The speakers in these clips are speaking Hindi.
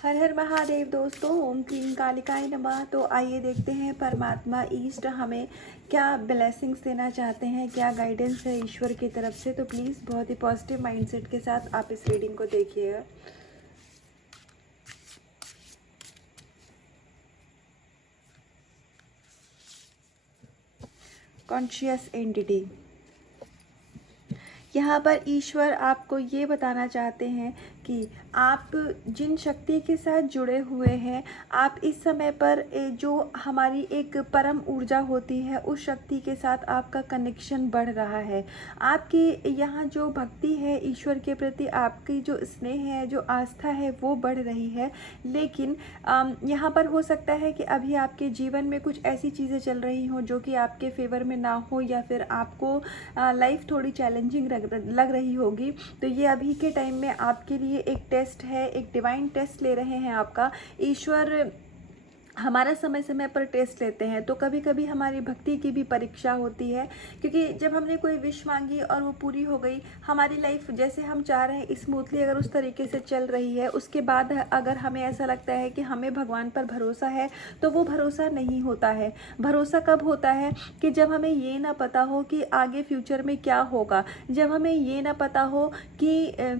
हर हर महादेव दोस्तों, ओम क्लीं कालिकाय नमः। तो आइए देखते हैं परमात्मा ईष्ट हमें क्या ब्लेसिंग्स देना चाहते हैं, क्या गाइडेंस है ईश्वर की तरफ से। तो प्लीज़ बहुत ही पॉजिटिव माइंडसेट के साथ आप इस रीडिंग को देखिएगा। कॉन्शियस एंटिटी, यहाँ पर ईश्वर आपको ये बताना चाहते हैं कि आप जिन शक्ति के साथ जुड़े हुए हैं, आप इस समय पर जो हमारी एक परम ऊर्जा होती है, उस शक्ति के साथ आपका कनेक्शन बढ़ रहा है। आपकी यहाँ जो भक्ति है ईश्वर के प्रति, आपकी जो स्नेह है, जो आस्था है, वो बढ़ रही है। लेकिन यहाँ पर हो सकता है कि अभी आपके जीवन में कुछ ऐसी चीज़ें चल रही हों जो कि आपके फेवर में ना हो, या फिर आपको लाइफ थोड़ी चैलेंजिंग लग रही होगी। तो ये अभी के टाइम में आपके लिए एक टेस्ट है, एक डिवाइन टेस्ट ले रहे हैं आपका। ईश्वर हमारा समय समय पर टेस्ट लेते हैं, तो कभी कभी हमारी भक्ति की भी परीक्षा होती है, क्योंकि जब हमने कोई विश मांगी और वो पूरी हो गई, हमारी लाइफ जैसे हम चाह रहे हैं स्मूथली अगर उस तरीके से चल रही है, उसके बाद अगर हमें ऐसा लगता है कि हमें भगवान पर भरोसा है, तो वो भरोसा नहीं होता है। भरोसा कब होता है कि जब हमें ये ना पता हो कि आगे फ्यूचर में क्या होगा, जब हमें ये ना पता हो कि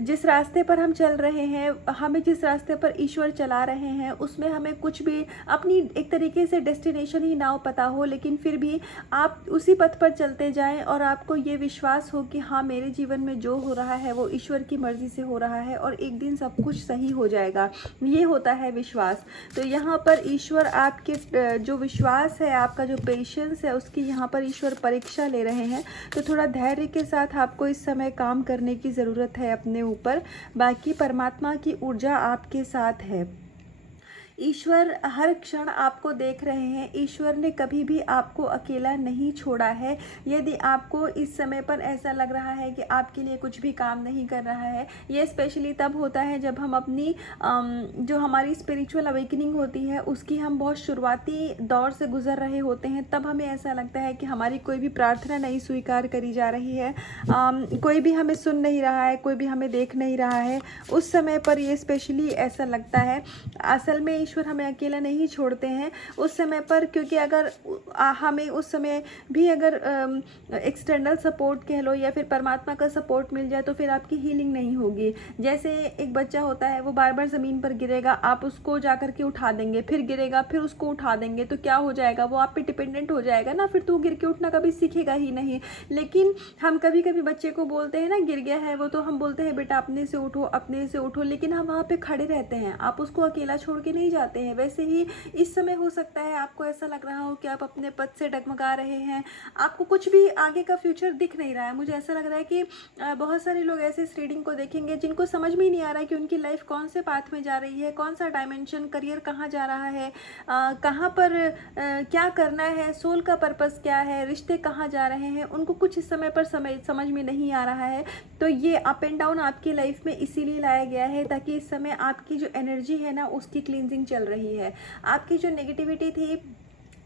जिस रास्ते पर हम चल रहे हैं, हमें जिस रास्ते पर ईश्वर चला रहे हैं, उसमें हमें कुछ भी अपनी एक तरीके से डेस्टिनेशन ही ना पता हो, लेकिन फिर भी आप उसी पथ पर चलते जाएं और आपको ये विश्वास हो कि हाँ, मेरे जीवन में जो हो रहा है वो ईश्वर की मर्जी से हो रहा है और एक दिन सब कुछ सही हो जाएगा। ये होता है विश्वास। तो यहाँ पर ईश्वर आपके जो विश्वास है, आपका जो पेशेंस है, उसकी यहाँ पर ईश्वर परीक्षा ले रहे हैं। तो थोड़ा धैर्य के साथ आपको इस समय काम करने की ज़रूरत है अपने ऊपर। बाकी परमात्मा की ऊर्जा आपके साथ है। ईश्वर हर क्षण आपको देख रहे हैं। ईश्वर ने कभी भी आपको अकेला नहीं छोड़ा है। यदि आपको इस समय पर ऐसा लग रहा है कि आपके लिए कुछ भी काम नहीं कर रहा है, ये स्पेशली तब होता है जब हम अपनी जो हमारी स्पिरिचुअल अवेकनिंग होती है, उसकी हम बहुत शुरुआती दौर से गुजर रहे होते हैं। तब हमें ऐसा लगता है कि हमारी कोई भी प्रार्थना नहीं स्वीकार करी जा रही है, कोई भी हमें सुन नहीं रहा है, कोई भी हमें देख नहीं रहा है। उस समय पर ये स्पेशली ऐसा लगता है। असल में ईश्वर हमें अकेला नहीं छोड़ते हैं उस समय पर, क्योंकि अगर हमें उस समय भी अगर एक्सटर्नल सपोर्ट कह लो या फिर परमात्मा का सपोर्ट मिल जाए, तो फिर आपकी हीलिंग नहीं होगी। जैसे एक बच्चा होता है, वो बार बार ज़मीन पर गिरेगा, आप उसको जा कर के उठा देंगे, फिर गिरेगा, फिर उसको उठा देंगे, तो क्या हो जाएगा, वो आप पे डिपेंडेंट हो जाएगा ना, फिर तो गिर के उठना कभी सीखेगा ही नहीं। लेकिन हम कभी कभी बच्चे को बोलते हैं ना, गिर गया है वो, तो हम बोलते हैं बेटा अपने से उठो, अपने से उठो, लेकिन हम वहाँ पे खड़े रहते हैं, आप उसको अकेला छोड़ के नहीं जाते हैं। वैसे ही इस समय हो सकता है आपको ऐसा लग रहा हो कि आप अपने पद से डगमगा रहे हैं, आपको कुछ भी आगे का फ्यूचर दिख नहीं रहा है। मुझे ऐसा लग रहा है कि बहुत सारे लोग ऐसे इस रीडिंग को देखेंगे जिनको समझ में ही नहीं आ रहा है कि उनकी लाइफ कौन से पाथ में जा रही है, कौन सा डायमेंशन, करियर कहाँ जा रहा है, कहाँ पर क्या करना है, सोल का पर्पस क्या है, रिश्ते कहाँ जा रहे हैं, उनको कुछ इस समय पर समझ में नहीं आ रहा है। तो ये अप एंड डाउन आपकी लाइफ में इसीलिए लाया गया है, ताकि इस समय आपकी जो एनर्जी है ना, उसकी क्लींजिंग चल रही है। आपकी जो नेगेटिविटी थी,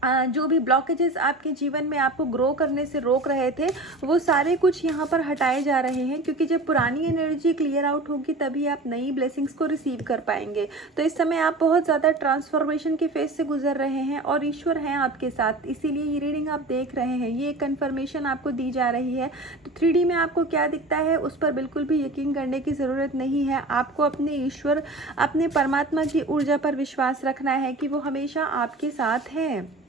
जो भी ब्लॉकेजेस आपके जीवन में आपको ग्रो करने से रोक रहे थे, वो सारे कुछ यहाँ पर हटाए जा रहे हैं, क्योंकि जब पुरानी एनर्जी क्लियर आउट होगी तभी आप नई ब्लेसिंग्स को रिसीव कर पाएंगे। तो इस समय आप बहुत ज़्यादा ट्रांसफॉर्मेशन के फेज से गुजर रहे हैं और ईश्वर हैं आपके साथ, इसीलिए ये रीडिंग आप देख रहे हैं, ये कंफर्मेशन आपको दी जा रही है। तो 3D में आपको क्या दिखता है उस पर बिल्कुल भी यकीन करने की ज़रूरत नहीं है। आपको अपने ईश्वर, अपने परमात्मा की ऊर्जा पर विश्वास रखना है कि वो हमेशा आपके साथ है।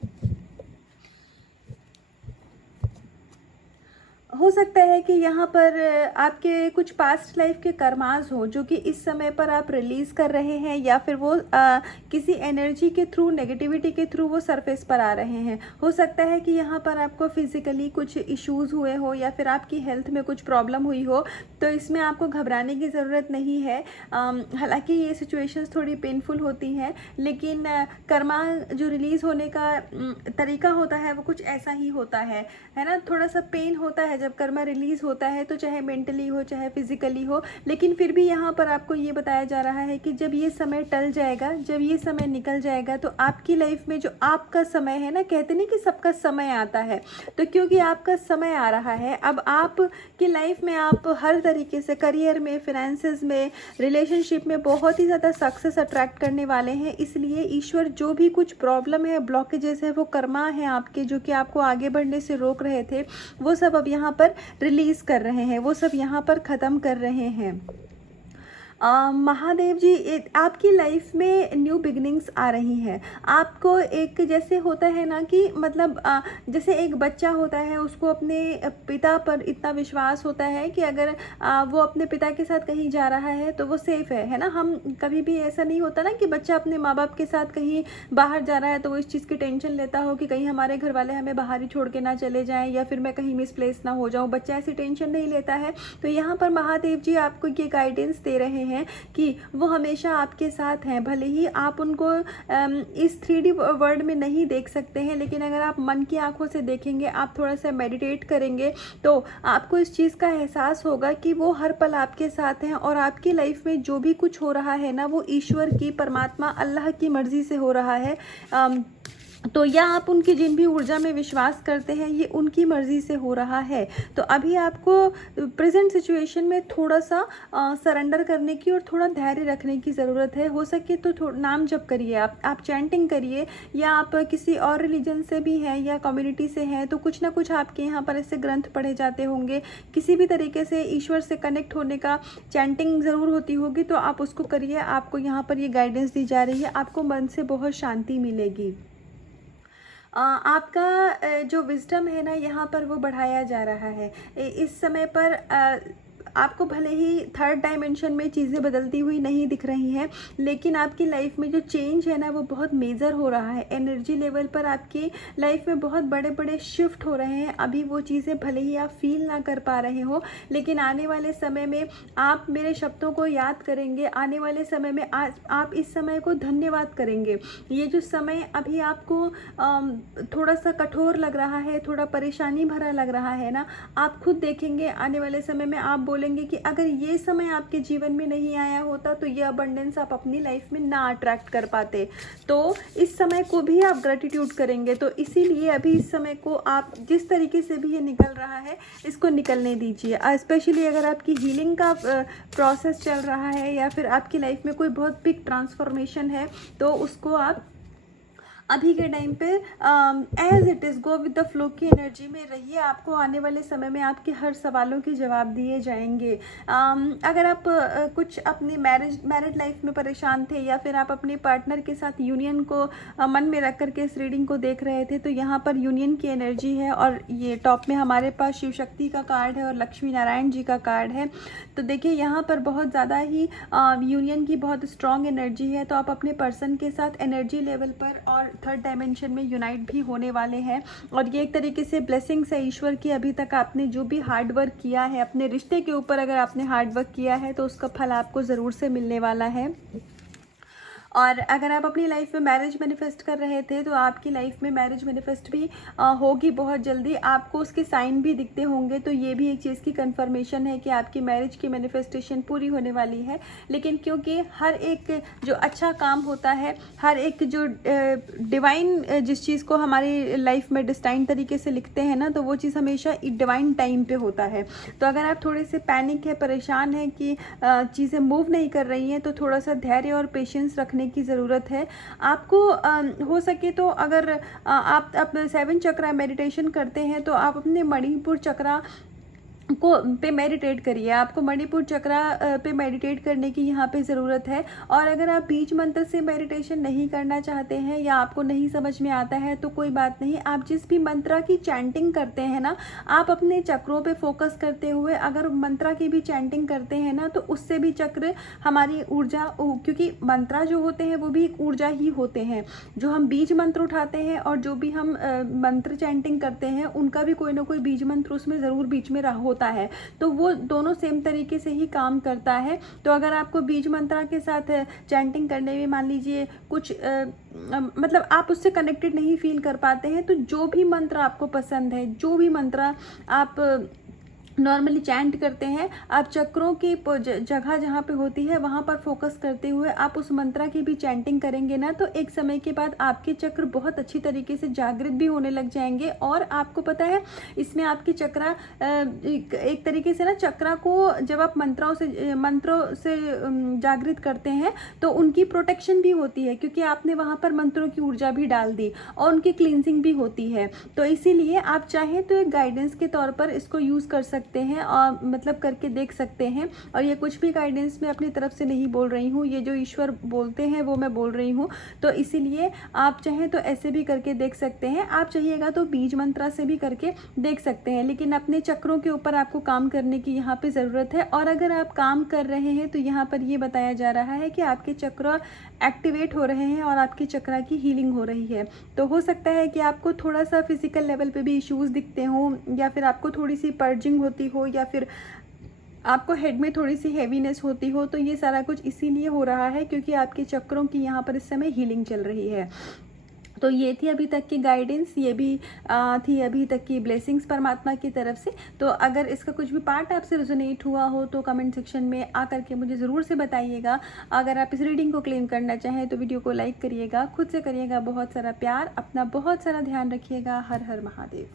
हो सकता है कि यहाँ पर आपके कुछ पास्ट लाइफ के कर्मास हो, जो कि इस समय पर आप रिलीज़ कर रहे हैं, या फिर वो किसी एनर्जी के थ्रू, नेगेटिविटी के थ्रू वो सरफेस पर आ रहे हैं। हो सकता है कि यहाँ पर आपको फिजिकली कुछ इश्यूज़ हुए हो, या फिर आपकी हेल्थ में कुछ प्रॉब्लम हुई हो, तो इसमें आपको घबराने की ज़रूरत नहीं है। हालांकि ये सिचुएशंस थोड़ी पेनफुल होती हैं, लेकिन कर्मा जो रिलीज़ होने का तरीका होता है वो कुछ ऐसा ही होता है ना। थोड़ा सा पेन होता है जब कर्मा रिलीज़ होता है तो चाहे मेंटली हो चाहे फिज़िकली हो, लेकिन फिर भी यहाँ पर आपको ये बताया जा रहा है कि जब ये समय टल जाएगा, जब ये समय निकल जाएगा, तो आपकी लाइफ में जो आपका समय है ना, कहते नहीं कि सबका समय आता है, तो क्योंकि आपका समय आ रहा है, अब आपकी लाइफ में आप हर तरीके से करियर में, फिनेंसेस में, रिलेशनशिप में बहुत ही ज़्यादा सक्सेस अट्रैक्ट करने वाले हैं। इसलिए ईश्वर जो भी कुछ प्रॉब्लम है, ब्लॉकेजेस है, वो कर्मा है आपके जो कि आपको आगे बढ़ने से रोक रहे थे, वो सब अब यहाँ पर रिलीज़ कर रहे हैं, वो सब यहाँ पर ख़त्म कर रहे हैं। महादेव जी, आपकी लाइफ में न्यू बिगनिंग्स आ रही हैं। आपको एक जैसे होता है ना कि मतलब जैसे एक बच्चा होता है, उसको अपने पिता पर इतना विश्वास होता है कि अगर वो अपने पिता के साथ कहीं जा रहा है तो वो सेफ़ है ना। हम कभी भी ऐसा नहीं होता ना कि बच्चा अपने माँ बाप के साथ कहीं बाहर जा रहा है तो वो इस चीज़ की टेंशन लेता हो कि कहीं हमारे घर वाले हमें बाहर ही छोड़ के ना चले जाएँ या फिर मैं कहीं मिसप्लेस ना हो जाऊँ। बच्चा ऐसी टेंशन नहीं लेता है। तो यहाँ पर महादेव जी आपको ये गाइडेंस दे रहे हैं कि वो हमेशा आपके साथ हैं। भले ही आप उनको इस 3D वर्ल्ड में नहीं देख सकते हैं, लेकिन अगर आप मन की आंखों से देखेंगे, आप थोड़ा सा मेडिटेट करेंगे, तो आपको इस चीज़ का एहसास होगा कि वो हर पल आपके साथ हैं और आपकी लाइफ में जो भी कुछ हो रहा है ना, वो ईश्वर की, परमात्मा अल्लाह की मर्ज़ी से हो रहा है। तो या आप उनकी जिन भी ऊर्जा में विश्वास करते हैं, ये उनकी मर्ज़ी से हो रहा है। तो अभी आपको प्रेजेंट सिचुएशन में थोड़ा सा सरेंडर करने की और थोड़ा धैर्य रखने की ज़रूरत है। हो सके तो नाम जप करिए, आप चैंटिंग करिए, या आप किसी और रिलीजन से भी हैं या कम्युनिटी से हैं तो कुछ ना कुछ आपके यहाँ पर ऐसे ग्रंथ पढ़े जाते होंगे। किसी भी तरीके से ईश्वर से कनेक्ट होने का चैंटिंग ज़रूर होती होगी, तो आप उसको करिए। आपको यहाँ पर ये गाइडेंस दी जा रही है, आपको मन से बहुत शांति मिलेगी। आपका जो विज़डम है ना, यहाँ पर वो बढ़ाया जा रहा है। इस समय पर आपको भले ही थर्ड डायमेंशन में चीज़ें बदलती हुई नहीं दिख रही हैं, लेकिन आपकी लाइफ में जो चेंज है ना, वो बहुत मेजर हो रहा है। एनर्जी लेवल पर आपकी लाइफ में बहुत बड़े बड़े शिफ्ट हो रहे हैं। अभी वो चीज़ें भले ही आप फील ना कर पा रहे हो, लेकिन आने वाले समय में आप मेरे शब्दों को याद करेंगे। आने वाले समय में आप इस समय को धन्यवाद करेंगे। ये जो समय अभी आपको थोड़ा सा कठोर लग रहा है, थोड़ा परेशानी भरा लग रहा है ना, आप खुद देखेंगे आने वाले समय में आप बोलेंगे कि अगर ये समय आपके जीवन में नहीं आया होता तो ये अबंडेंस आप अपनी लाइफ में ना अट्रैक्ट कर पाते। तो इस समय को भी आप ग्रेटिट्यूड करेंगे। तो इसीलिए अभी इस समय को आप जिस तरीके से भी ये निकल रहा है, इसको निकलने दीजिए। स्पेशली अगर आपकी हीलिंग का प्रोसेस चल रहा है या फिर आपकी लाइफ में कोई बहुत बिग ट्रांसफॉर्मेशन है, तो उसको आप अभी के टाइम पे as it is go with the flow की एनर्जी में रहिए। आपको आने वाले समय में आपके हर सवालों के जवाब दिए जाएंगे। अगर आप कुछ अपनी मैरिड लाइफ में परेशान थे या फिर आप अपने पार्टनर के साथ यूनियन को मन में रख करके इस रीडिंग को देख रहे थे, तो यहाँ पर यूनियन की एनर्जी है और ये टॉप में हमारे पास शिव शक्ति का कार्ड है और लक्ष्मी नारायण जी का कार्ड है। तो देखिए यहाँ पर बहुत ज़्यादा ही यूनियन की बहुत स्ट्रॉन्ग एनर्जी है। तो आप अपने पर्सन के साथ एनर्जी लेवल पर और थर्ड डायमेंशन में यूनाइट भी होने वाले हैं और ये एक तरीके से ब्लेसिंग्स है ईश्वर की। अभी तक आपने जो भी हार्ड वर्क किया है अपने रिश्ते के ऊपर, अगर आपने हार्ड वर्क किया है तो उसका फल आपको ज़रूर से मिलने वाला है। और अगर आप अपनी लाइफ में मैरिज मैनिफेस्ट कर रहे थे तो आपकी लाइफ में मैरिज मैनिफेस्ट भी होगी बहुत जल्दी। आपको उसके साइन भी दिखते होंगे। तो ये भी एक चीज़ की कंफर्मेशन है कि आपकी मैरिज की मैनिफेस्टेशन पूरी होने वाली है। लेकिन क्योंकि हर एक जो अच्छा काम होता है, हर एक जो डिवाइन जिस चीज़ को हमारी लाइफ में डिस्टाइन तरीके से लिखते हैं ना, तो वो चीज़ हमेशा डिवाइन टाइम पे होता है। तो अगर आप थोड़े से पैनिक है, परेशान है कि चीज़ें मूव नहीं कर रही हैं, तो थोड़ा सा धैर्य और पेशेंस रखने की ज़रूरत है आपको। हो सके तो अगर आप 7 चक्रा मेडिटेशन करते हैं तो आप अपने मणिपुर चक्रा को पे मेडिटेट करिए। आपको मणिपुर चक्रा पे मेडिटेट करने की यहाँ पे ज़रूरत है। और अगर आप बीज मंत्र से मेडिटेशन नहीं करना चाहते हैं या आपको नहीं समझ में आता है तो कोई बात नहीं, आप जिस भी मंत्रा की चैंटिंग करते हैं ना, आप अपने चक्रों पे फोकस करते हुए अगर मंत्रा की भी चैंटिंग करते हैं ना, तो उससे भी चक्र हमारी ऊर्जा, क्योंकि मंत्रा जो होते हैं वो भी एक ऊर्जा ही होते हैं। जो हम बीज मंत्र उठाते हैं और जो भी हम मंत्र चैंटिंग करते हैं, उनका भी कोई ना कोई बीज मंत्र उसमें ज़रूर बीच में होता है। तो वो दोनों सेम तरीके से ही काम करता है। तो अगर आपको बीज मंत्रा के साथ चैंटिंग करने में मान लीजिए कुछ मतलब आप उससे कनेक्टेड नहीं फील कर पाते हैं, तो जो भी मंत्र आपको पसंद है, जो भी मंत्र आप नॉर्मली चैंट करते हैं, आप चक्रों की जगह जहाँ पे होती है वहाँ पर फोकस करते हुए आप उस मंत्रा की भी चैंटिंग करेंगे ना, तो एक समय के बाद आपके चक्र बहुत अच्छी तरीके से जागृत भी होने लग जाएंगे। और आपको पता है इसमें आपकी चक्रा एक तरीके से ना, चक्रा को जब आप मंत्रों से जागृत करते हैं तो उनकी प्रोटेक्शन भी होती है, क्योंकि आपने वहाँ पर मंत्रों की ऊर्जा भी डाल दी और उनकी क्लींजिंग भी होती है। तो इसीलिए आप चाहें तो एक गाइडेंस के तौर पर इसको यूज़ कर सकते हैं और मतलब करके देख सकते हैं। और ये कुछ भी गाइडेंस मैं अपनी तरफ से नहीं बोल रही हूँ, ये जो ईश्वर बोलते हैं वो मैं बोल रही हूँ। तो इसीलिए आप चाहें तो ऐसे भी करके देख सकते हैं, आप चाहिएगा तो बीज मंत्रा से भी करके देख सकते हैं, लेकिन अपने चक्रों के ऊपर आपको काम करने की यहाँ पे ज़रूरत है। और अगर आप काम कर रहे हैं तो यहाँ पर ये बताया जा रहा है कि आपके चक्र एक्टिवेट हो रहे हैं और आपकी चक्रा की हीलिंग हो रही है। तो हो सकता है कि आपको थोड़ा सा फिजिकल लेवल पे भी इश्यूज़ दिखते हों, या फिर आपको थोड़ी सी पर्जिंग होती हो, या फिर आपको हेड में थोड़ी सी हैवीनेस होती हो। तो ये सारा कुछ इसीलिए हो रहा है क्योंकि आपके चक्रों की यहाँ पर इस समय हीलिंग चल रही है। तो ये थी अभी तक की गाइडेंस, ये भी थी अभी तक की ब्लेसिंग्स परमात्मा की तरफ से। तो अगर इसका कुछ भी पार्ट आपसे रेजोनेट हुआ हो तो कमेंट सेक्शन में आकर के मुझे ज़रूर से बताइएगा। अगर आप इस रीडिंग को क्लेम करना चाहें तो वीडियो को लाइक करिएगा, खुद से करिएगा बहुत सारा प्यार, अपना बहुत सारा ध्यान रखिएगा। हर हर महादेव।